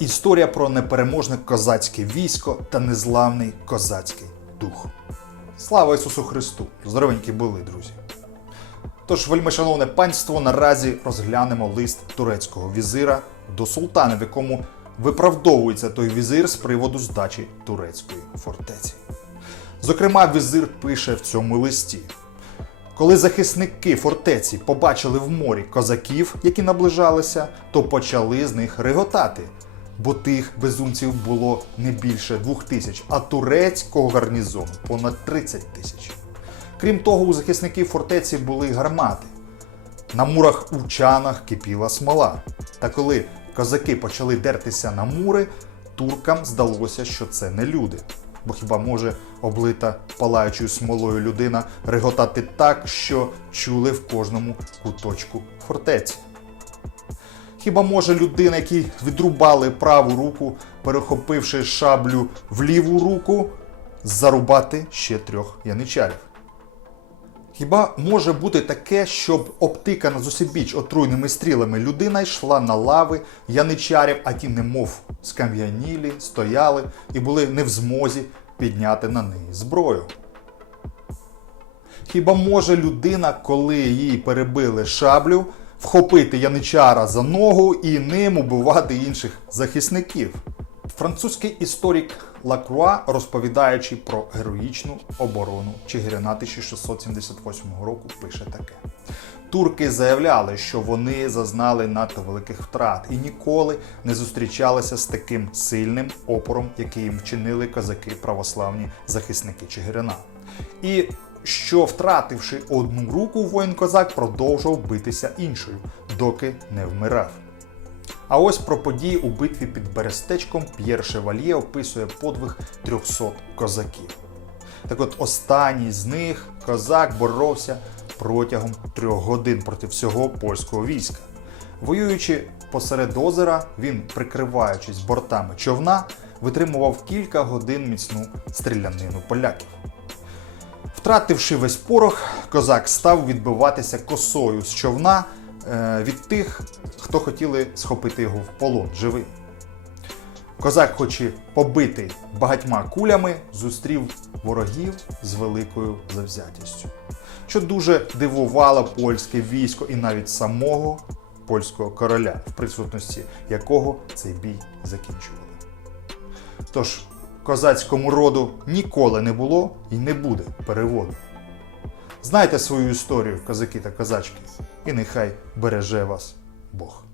Історія про непереможне козацьке військо та незламний козацький дух. Слава Ісусу Христу! Здоровенькі були, друзі! Тож, вельмишановне панство, наразі розглянемо лист турецького візира до султана, в якому виправдовується той візир з приводу здачі турецької фортеці. Зокрема, візир пише в цьому листі: коли захисники фортеці побачили в морі козаків, які наближалися, то почали з них реготати, бо тих безумців було не більше двох тисяч, а турецького гарнізону понад 30 тисяч. Крім того, у захисників фортеці були гармати. На мурах у чанах кипіла смола. Та коли козаки почали дертися на мури, туркам здалося, що це не люди. Бо хіба може облита палаючою смолою людина реготати так, що чули в кожному куточку фортеці? Хіба може людина, якій відрубали праву руку, перехопивши шаблю в ліву руку, зарубати ще трьох яничарів? Хіба може бути таке, щоб обтикана з усебіч отруйними стрілами людина йшла на лави яничарів, а ті немов скам'янілі, стояли і були не в змозі підняти на неї зброю? Хіба може людина, коли їй перебили шаблю, вхопити яничара за ногу і ним убивати інших захисників? Французький історик Лакруа, розповідаючи про героїчну оборону Чигирина 1678 року, пише таке: турки заявляли, що вони зазнали надто великих втрат і ніколи не зустрічалися з таким сильним опором, який їм вчинили козаки православні захисники Чигирина. І що, втративши одну руку, воїн козак продовжував битися іншою, доки не вмирав. А ось про події у битві під Берестечком П'єр Шевальє описує подвиг 300 козаків. Так от останній з них козак боровся протягом трьох годин проти всього польського війська. Воюючи посеред озера, він, прикриваючись бортами човна, витримував кілька годин міцну стрілянину поляків. Втративши весь порох, козак став відбиватися косою з човна е, від тих, хто хотіли схопити його в полон живий. Козак, хоч і побитий багатьма кулями, зустрів ворогів з великою завзятістю, що дуже дивувало польське військо і навіть самого польського короля, в присутності якого цей бій закінчували. Тож козацькому роду ніколи не було і не буде переводу. Знайте свою історію, козаки та козачки, і нехай береже вас Бог.